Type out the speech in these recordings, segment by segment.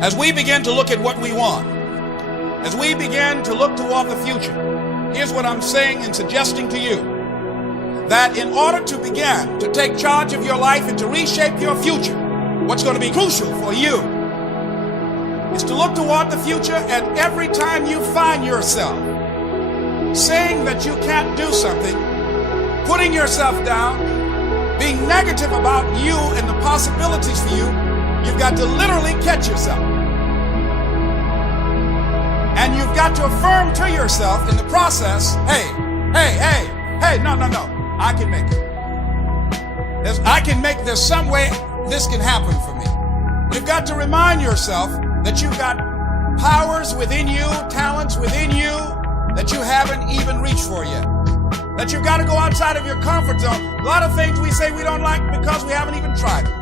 As we begin to look at what we want, as we begin to look toward the future, here's what I'm saying and suggesting to you, that in order to begin to take charge of your life and to reshape your future, what's going to be crucial for you is to look toward the future, and every time you find yourself saying that you can't do something, putting yourself down, being negative about you and the possibilities for you, you've got to literally catch yourself. And you've got to affirm to yourself in the process, hey, no, I can make it. There's some way this can happen for me. You've got to remind yourself that you've got powers within you, talents within you that you haven't even reached for yet. That you've got to go outside of your comfort zone. A lot of things we say we don't like because we haven't even tried it.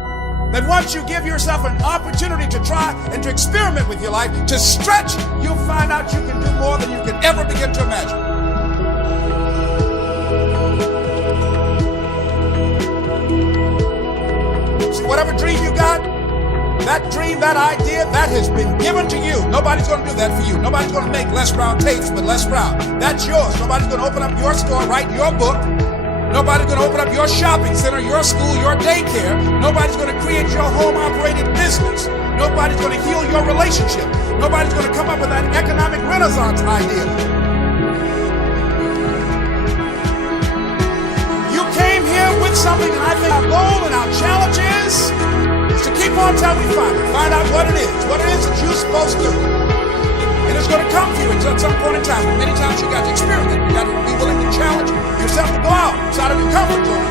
That once you give yourself an opportunity to try and to experiment with your life, to stretch, you'll find out you can do more than you can ever begin to imagine. See, whatever dream you got, that dream, that idea, that has been given to you. Nobody's going to do that for you. Nobody's going to make Les Brown tapes, but Les Brown, that's yours. Nobody's going to open up your store, write your book. Nobody's going to open up your shopping center, your school, your daycare. Nobody's going to create your home-operated business. Nobody's going to heal your relationship. Nobody's going to come up with that economic renaissance idea. You came here with something, and I think our goal and our challenge is to keep on till we find it. Find out what it is that you're supposed to do. And it's going to come to you at some point in time. Many times you got to experiment. You got to be willing to challenge yourself to go outside of your comfort zone.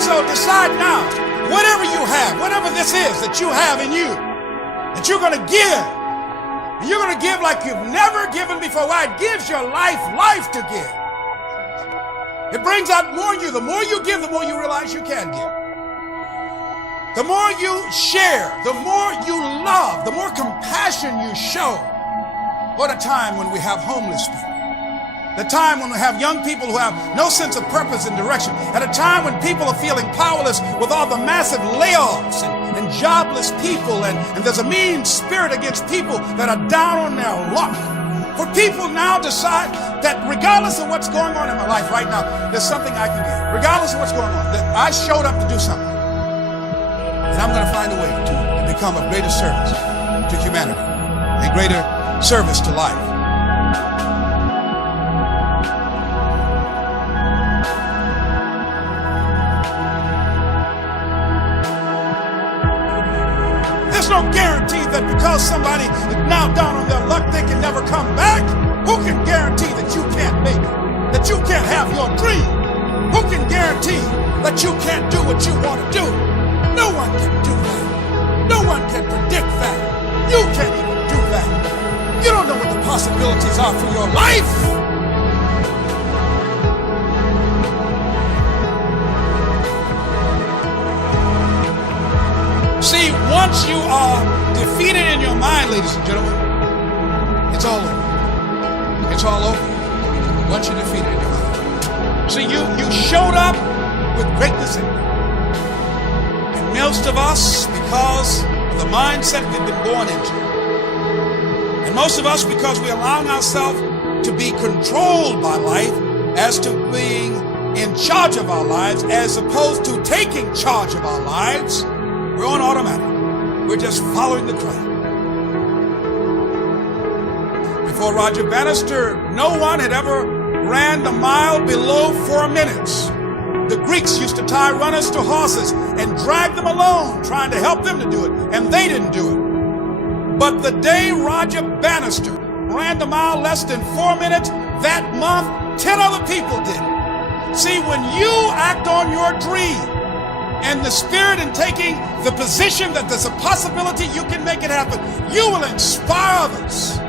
So decide now, whatever you have, whatever this is that you have in you, that you're going to give. And you're going to give like you've never given before. Why? It gives your life to give. It brings out more in you. The more you give, the more you realize you can give. The more you share, the more you love, the more compassion you show. What a time when we have homeless people. The time when we have young people who have no sense of purpose and direction. At a time when people are feeling powerless with all the massive layoffs and jobless people, and there's a mean spirit against people that are down on their luck. For people now decide that regardless of what's going on in my life right now, there's something I can give. Regardless of what's going on, that I showed up to do something. And I'm going to find a way to become of greater service to humanity and greater service to life. There's no guarantee that because somebody is now down on their luck, they can never come back. Who can guarantee that you can't make it? That you can't have your dream? Who can guarantee that you can't do what you want to do? No one can do that. No one can predict that. You can't even do that. You don't know what the possibilities are for your life. See, once you are defeated in your mind, ladies and gentlemen, it's all over. It's all over once you're defeated in your mind. See, you showed up with greatness in you. And most of us, because of the mindset we've been born into, and most of us, because we're allowing ourselves to be controlled by life as to being in charge of our lives, as opposed to taking charge of our lives, we're on automatic. We're just following the crowd. Before Roger Bannister, no one had ever ran the mile below 4 minutes. The Greeks used to tie runners to horses and drag them along, trying to help them to do it, and they didn't do it. But the day Roger Bannister ran the mile less than 4 minutes, that month, 10 other people did it. See, when you act on your dream, and the spirit in taking the position that there's a possibility you can make it happen, you will inspire others.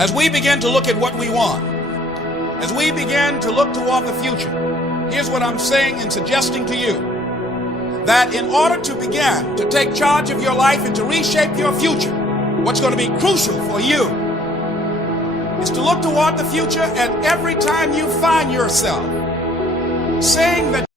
As we begin to look at what we want, as we begin to look toward the future, here's what I'm saying and suggesting to you, that in order to begin to take charge of your life and to reshape your future, what's going to be crucial for you is to look toward the future, and every time you find yourself saying that